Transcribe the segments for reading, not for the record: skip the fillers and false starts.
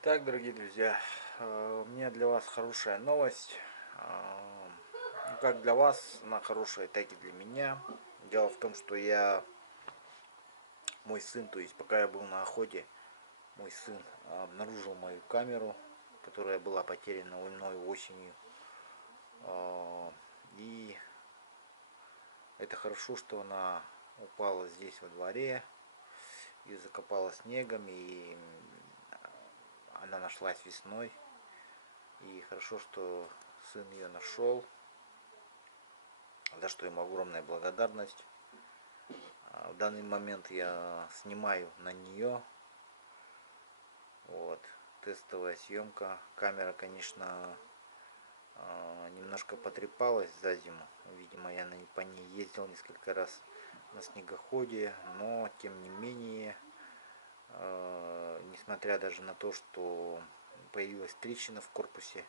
Итак, дорогие друзья, у меня для вас хорошая новость. Как для вас, она хорошая, так и для меня. Дело в том, что мой сын, то есть пока я был на охоте, мой сын обнаружил мою камеру, которая была потеряна мной осенью. И это хорошо, что она упала здесь во дворе и закопала снегом, и она нашлась весной. И хорошо, что сын ее нашел, за что ему огромная благодарность. В данный момент я снимаю на нее. Вот. Тестовая съемка. Камера, конечно, немножко потрепалась за зиму. Видимо, я по ней ездил несколько раз на снегоходе, но тем не менее, несмотря даже на то, что появилась трещина в корпусе,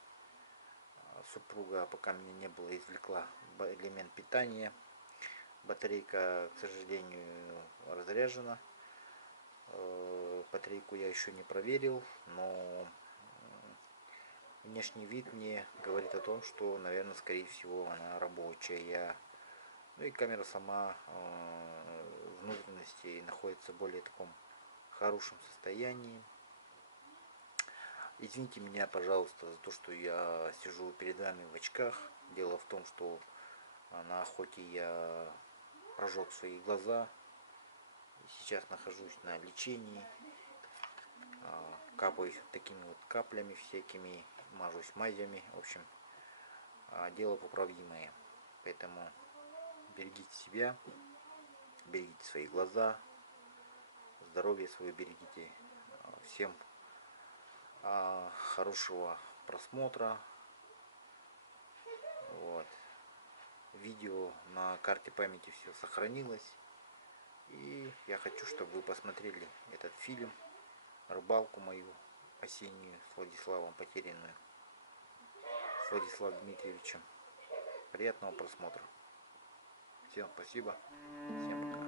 супруга, пока меня не было, извлекла элемент питания. Батарейка, к сожалению, разряжена. Батарейку я еще не проверил, но внешний вид мне говорит о том, что, наверное, скорее всего, она рабочая. Ну и камера сама внутренности находится в более таком хорошем состоянии. Извините меня, пожалуйста, за то, что я сижу перед вами в очках. Дело в том, что на охоте я прожег свои глаза. Сейчас нахожусь на лечении. Капаюсь такими вот каплями всякими, мажусь мазями. В общем, дело поправимое. Поэтому берегите себя, берегите свои глаза, здоровье свое берегите. Всем хорошего просмотра. Вот. Видео на карте памяти все сохранилось. И я хочу, чтобы вы посмотрели этот фильм, рыбалку мою осеннюю с Владиславом потерянную, с Владиславом Дмитриевичем. Приятного просмотра. Всем спасибо. Всем пока.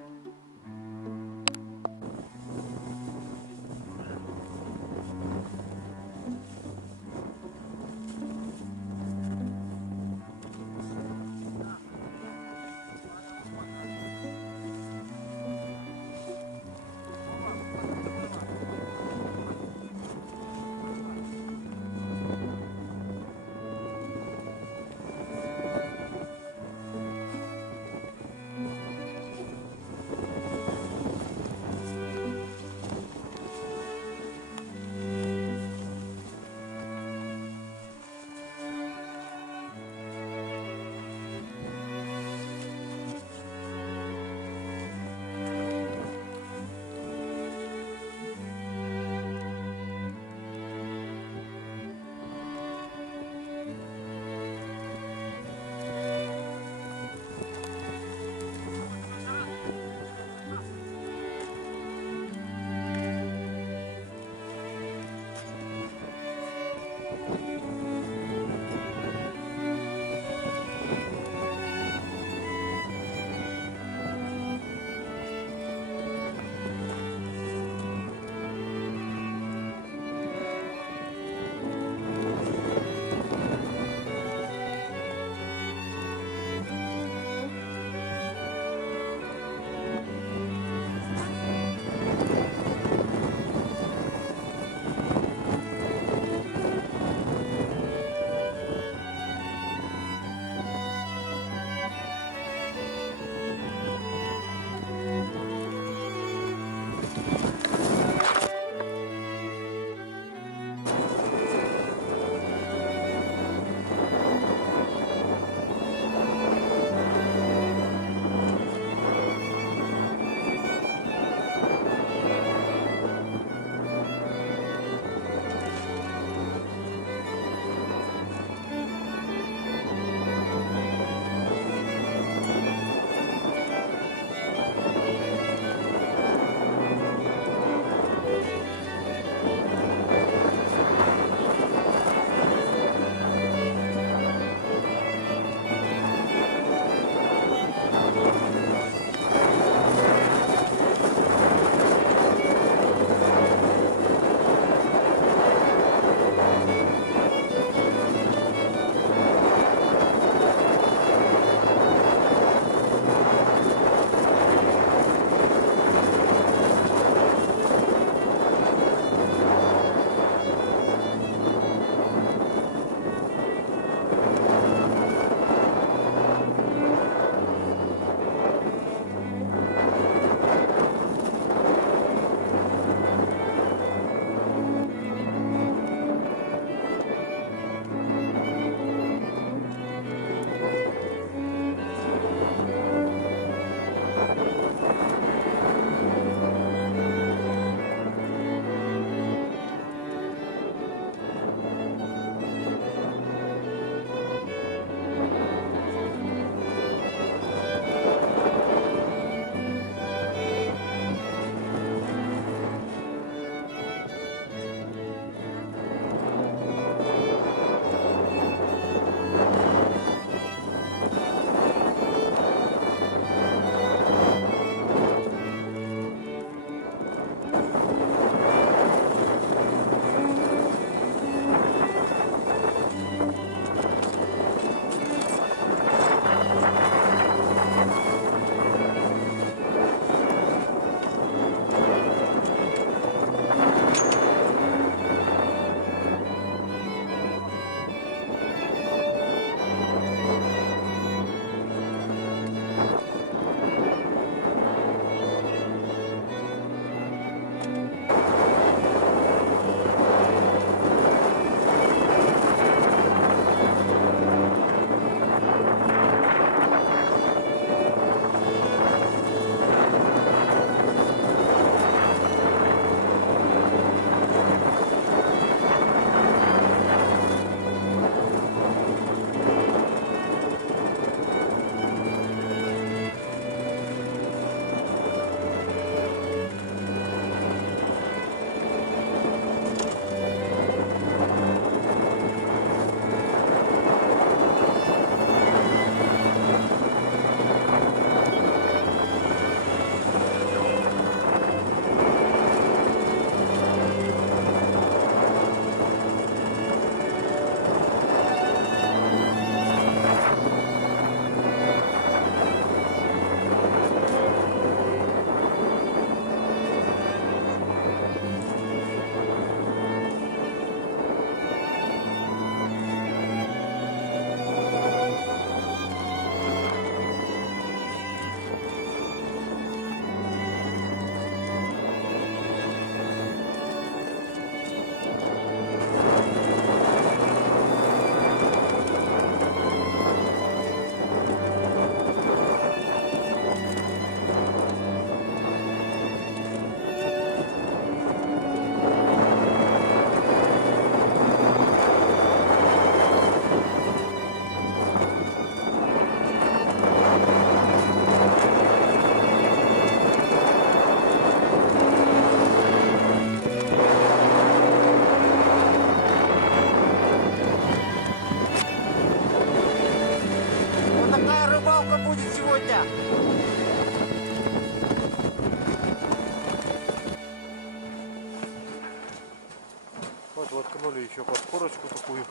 Подвернули еще подпорочку такую.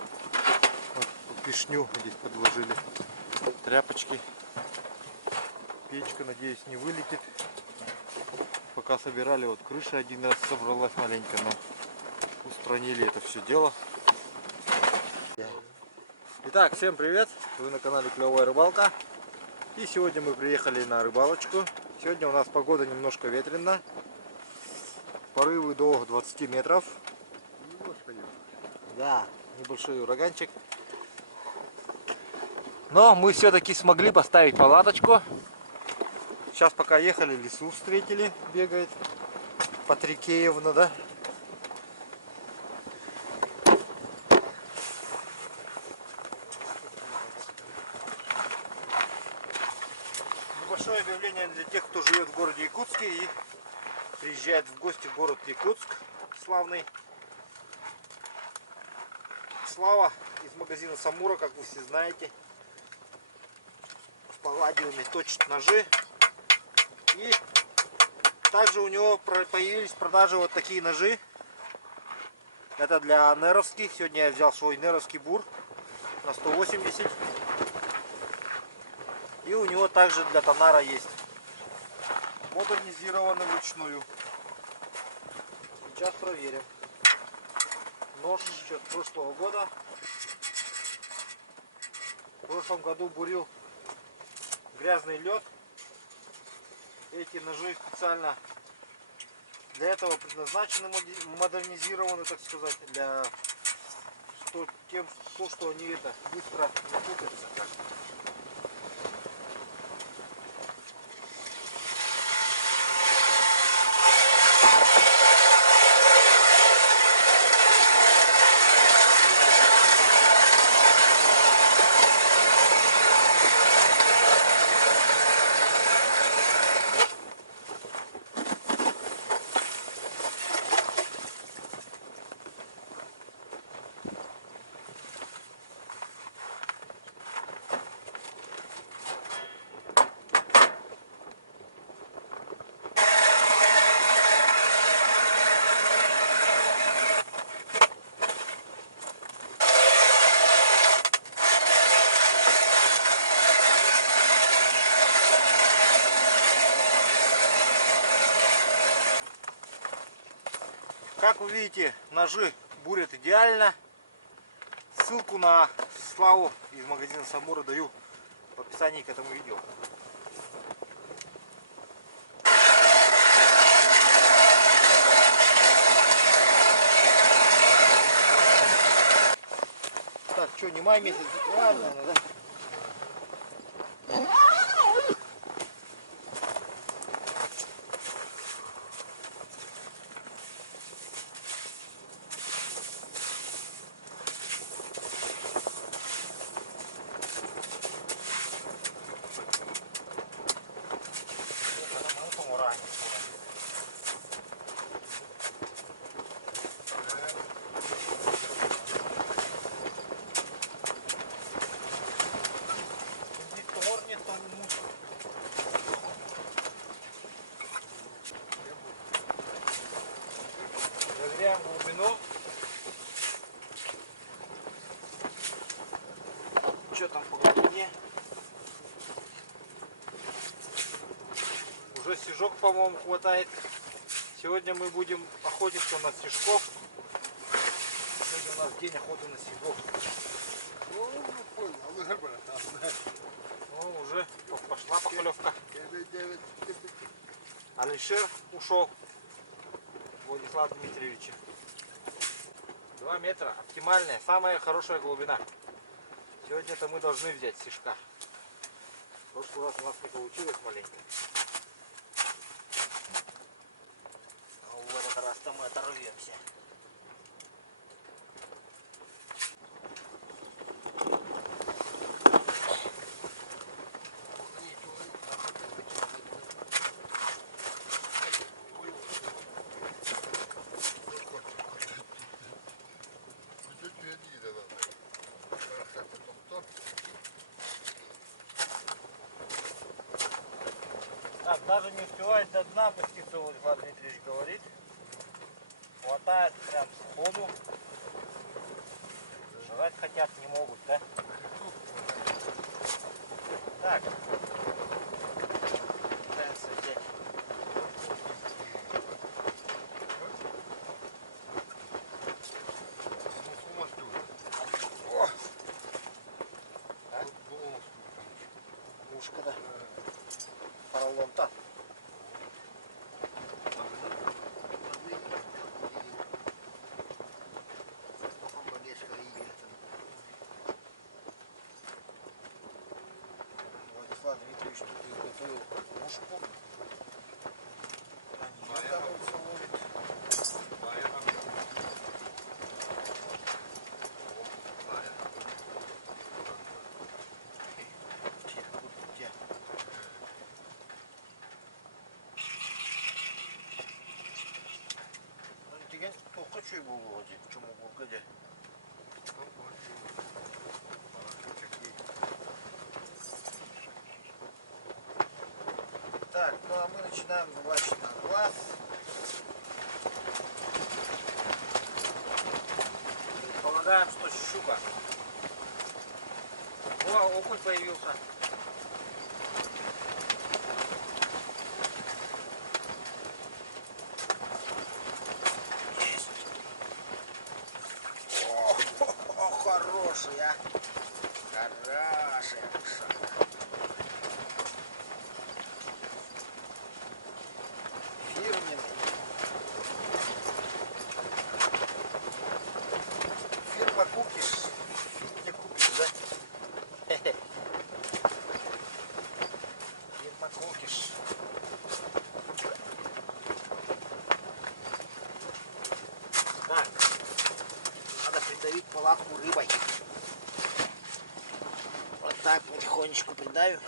Вот, пешню здесь подложили. Тряпочки. Печка, надеюсь, не вылетит. Пока собирали, вот крыша один раз собралась маленько, но устранили это все дело. Итак, всем привет! Вы на канале Клевая Рыбалка. И сегодня мы приехали на рыбалочку. Сегодня у нас погода немножко ветрена. Порывы до 20 метров. Да, небольшой ураганчик. Но мы все-таки смогли поставить палаточку. Сейчас пока ехали, лису встретили, бегает. Патрикеевна, да? Небольшое объявление для тех, кто живет в городе Якутске и приезжает в гости в город Якутск славный. Слава из магазина Самура, как вы все знаете. С палладиумами точит ножи. И также у него появились в продаже вот такие ножи. Это для неровских. Сегодня я взял свой неровский бур на 180. И у него также для тонара есть. Модернизированный вручную. Сейчас проверим. Нож еще с прошлого года. В прошлом году бурил грязный лед. Эти ножи специально для этого предназначены, модернизированы, так сказать, для то, что они это быстро запутаются. Как вы видите, ножи бурят идеально. Ссылку на Славу из магазина Самура даю в описании к этому видео. Так, что, не май месяц? Ладно, да? Проверяем глубину. Что там по глубине? Уже стежок, по-моему, хватает. Сегодня мы будем охотиться на стежков. Сегодня у нас день охоты на стежков. Ну, уже пошла поклевка. Алишер ушел. Владислав Дмитриевич. 2 метра. Оптимальная, самая хорошая глубина. Сегодня-то мы должны взять стежка. В прошлый раз у нас не получилось маленько. А в этот раз-то мы оторвемся. Так, даже не успевает до дна опуститься, Владислав Дмитриевич говорит. Хватает прям сходу. Жрать хотят, не могут, да? Так. Пытаемся взять. О! А? Ушко, да? Поролон-то. Владислав Дмитриевич тут изготовил ушку. На нее давался ловит. Деген тоққа чөй болуға дейін, чому болға де. Так, ну а мы начинаем рыбачить на глаз. Предполагаем, что щука. О, окунь появился. О, хороший, а. Хороший мышата. Фирменный. Фирма купишь, не купишь, да? Фирма купишь. Так, надо придавить палатку рыбой. Вот так потихонечку придавим.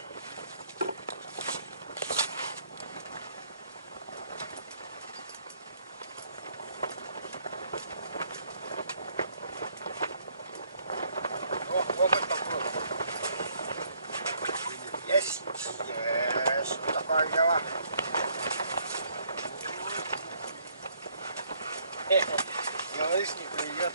Есть, есть, такое дело. Говоришь, не привет.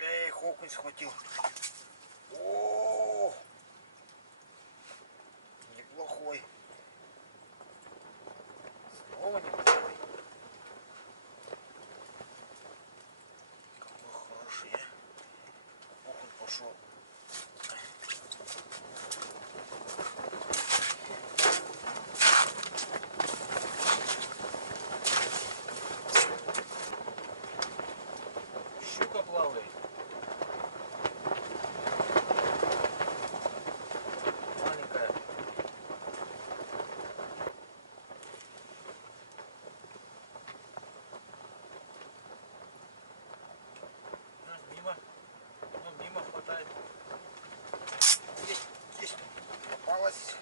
Эх, окунь схватил. О, неплохой. Снова неплохой. Какой хороший, а? Окунь пошел. Щука плавает. Маленькая. Мимо. Ну, мимо хватает. Есть. Попалась.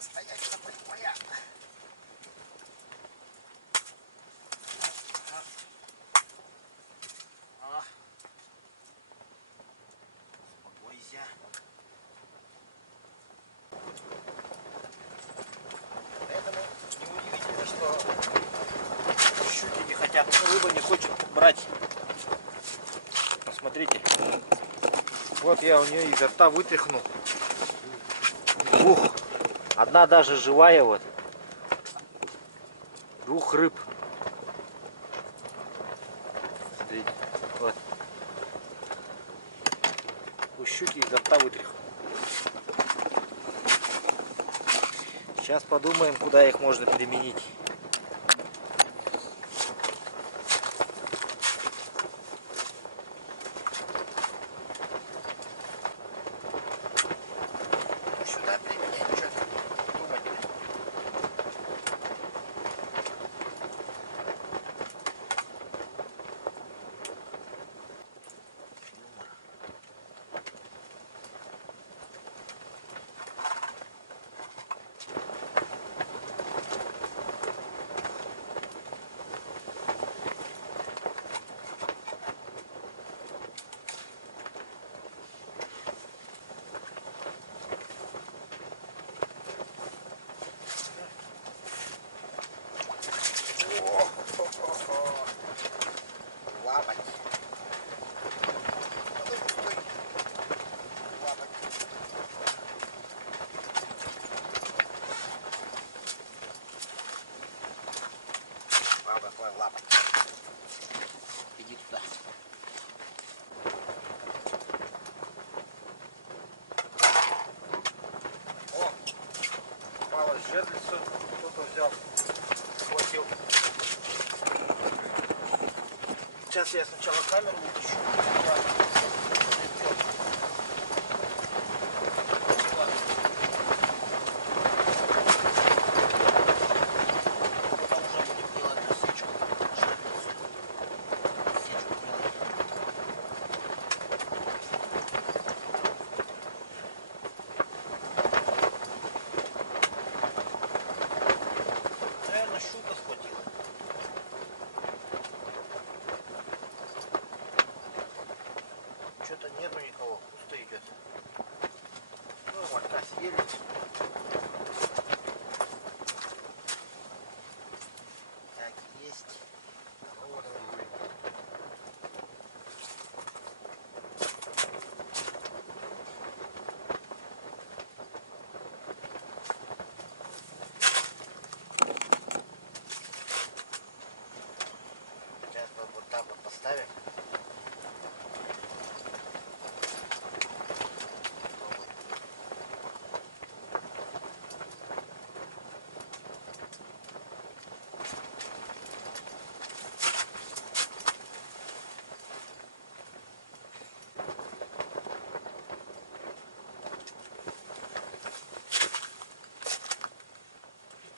Стоять, сопливая. Успокойся. Поэтому неудивительно, что щуки не хотят, рыба не хочет брать. Посмотрите. Вот я у нее изо рта вытряхнул. Ух, одна даже живая вот. 2 рыб. Смотрите, вот. У щуки изо рта вытряхнул. Сейчас подумаем, куда их можно применить. какой лапа. Иди туда. О, попалась жерлица, кто-то взял, схватил. Сейчас я сначала камеру выключу. Наверное, щука схватила. Что-то нету никого, пусто идет. Ну, малька съели. Так, есть. Ну, вот он будет. Сейчас вот так вот поставим.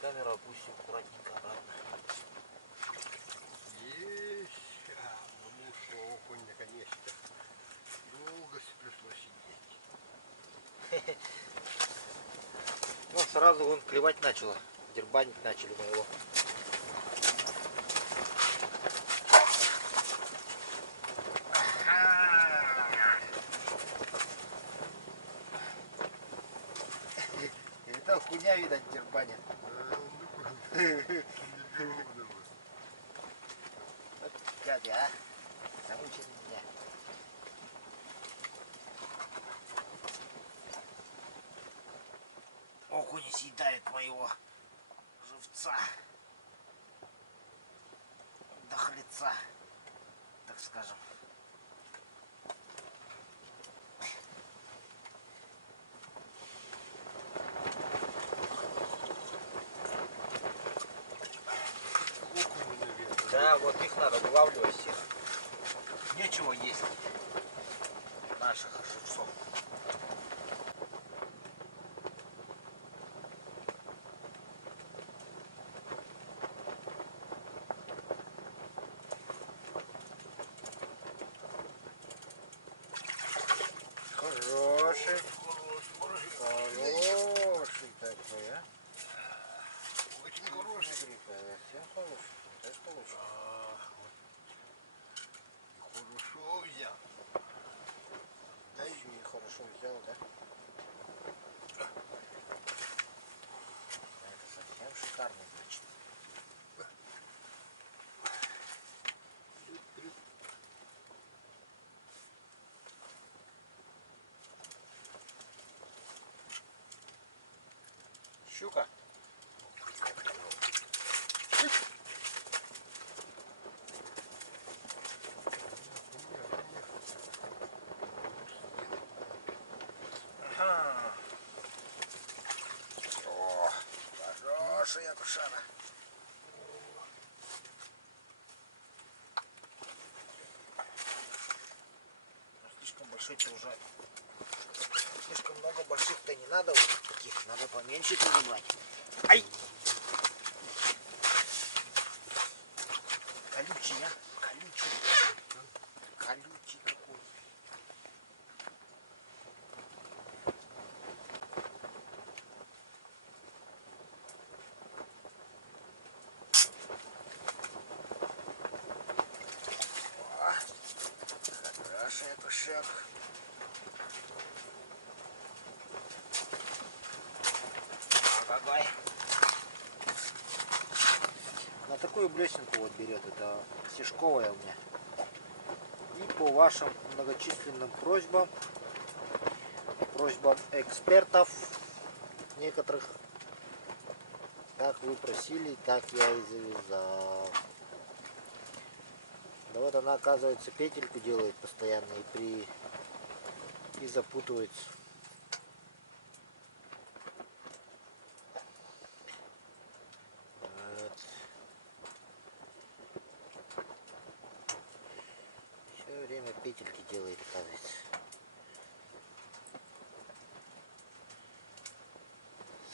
Камеру опустим аккуратненько обратно. Есть. Ну что, окунь наконец-то. Долго пришлось сидеть. Ну, сразу он клевать начало. Дербанить начали мы его. Это хуйня, видать, дербанит. Дядя, а? Замучили меня. Окунь съедает моего живца. Дохлеца, так скажем. Окунь, наверное. Да, вот их надо вылавливать всех. Нечего есть. Наших живцов. Хороший. Хороший такой, а? Очень хороший. Совсем хороший. Это хороший. Хорошо взял. Да еще и хорошо взял, да? Это совсем шикарный, значит. Щука. Ага. О, хорошая кушара. Слишком большой-то уже. Слишком много больших-то не надо вот таких. Надо поменьше перебрать. Ай! Колючий, а? Колючий. Колючий какой. О, хороший окушек. Какой. На такую блесенку вот берет, это стежковая у меня. И по вашим многочисленным просьбам экспертов некоторых, как вы просили, так я и завязал. Да вот она, оказывается, петельку делает постоянно и запутывается. Вот. Все время петельки делает, оказывается.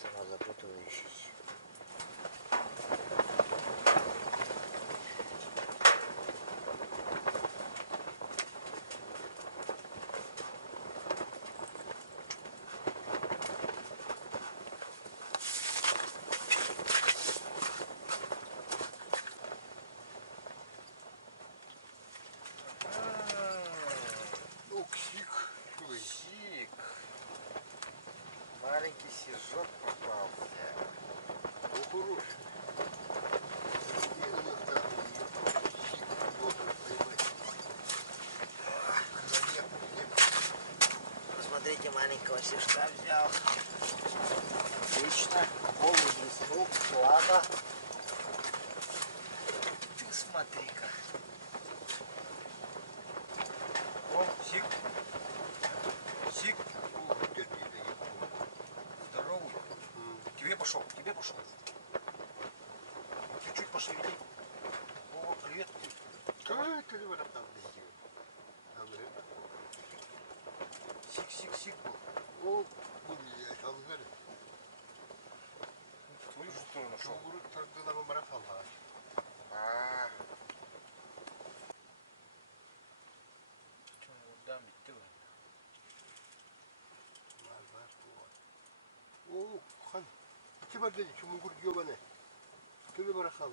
Сама запутывающаяся. Ну, ксик. Ой, Сик. Маленький сижок попался. ну, хороший. Я иногда ксик должен поймать. Посмотрите, маленького сишка взял. Отлично. Голый блеснул. Ладно. Ты смотри-ка. О, сик. Сик. О, где ты это, я помню. Здоровый. Тебе пошел, тебе пошел. Чуть-чуть пошевели. О, привет. А, это же вот там где. Сик, сик, сик был. О, блядь, он говорит, В твою же сторону что шел. говорит, тогда нам марафон надо. А. Чем вот дам ты? О, хан. Тебе dedi чему гурьё бане. Ты не марафон.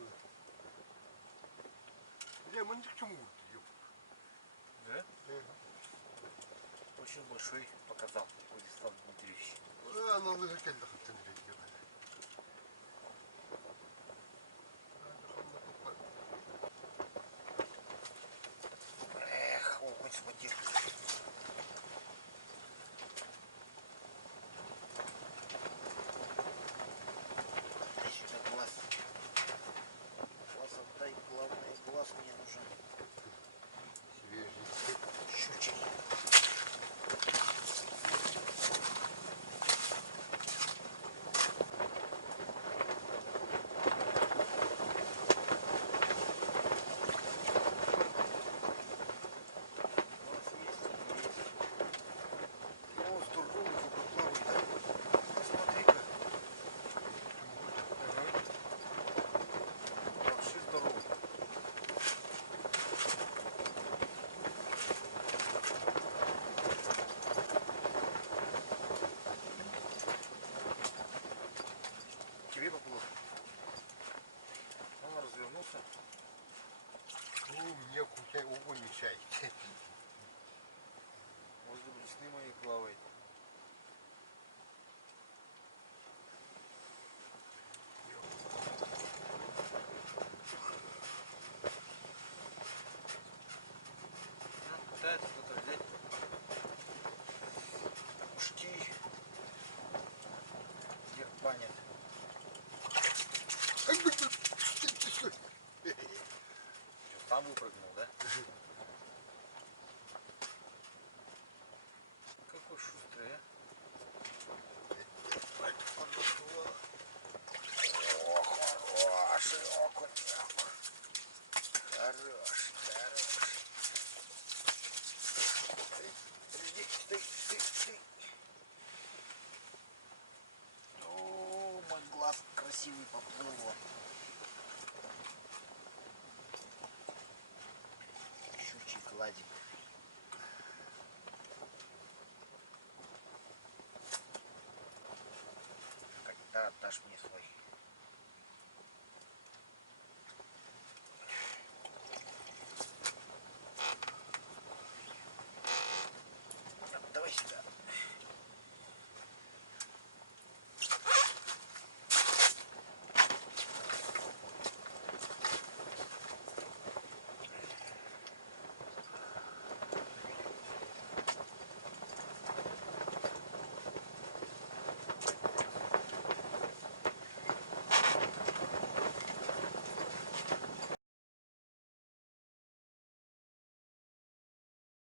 Я мандик чему гурьё. Да? Очень большой показал Владислав Дмитриевич. А, ну вы хотели хоть не видели. Эх, окунь схватил. Дай сюда глаз. Глаз отдай, главное, глаз мне нужен. Свежий. Щучий. Глаз есть, есть. О, здоровый какой плавает, да? Посмотри-ка. Вообще здоровый. Тебе поплыл. Он развернулся. Ну, мне куча огонь мешает. Возле блесны моей плавает. Пытается кто-то взять. Ушки. Дербанит. Ай, блин, ты что? Что, сам выпрыгнул, да? Какой шустрый, а? О, хороший окунек. Хороший, хороший. Подожди, стой, стой, стой. О, мой глаз красивый поплыл вон. Щучий гладик. Когда отдашь мне свой?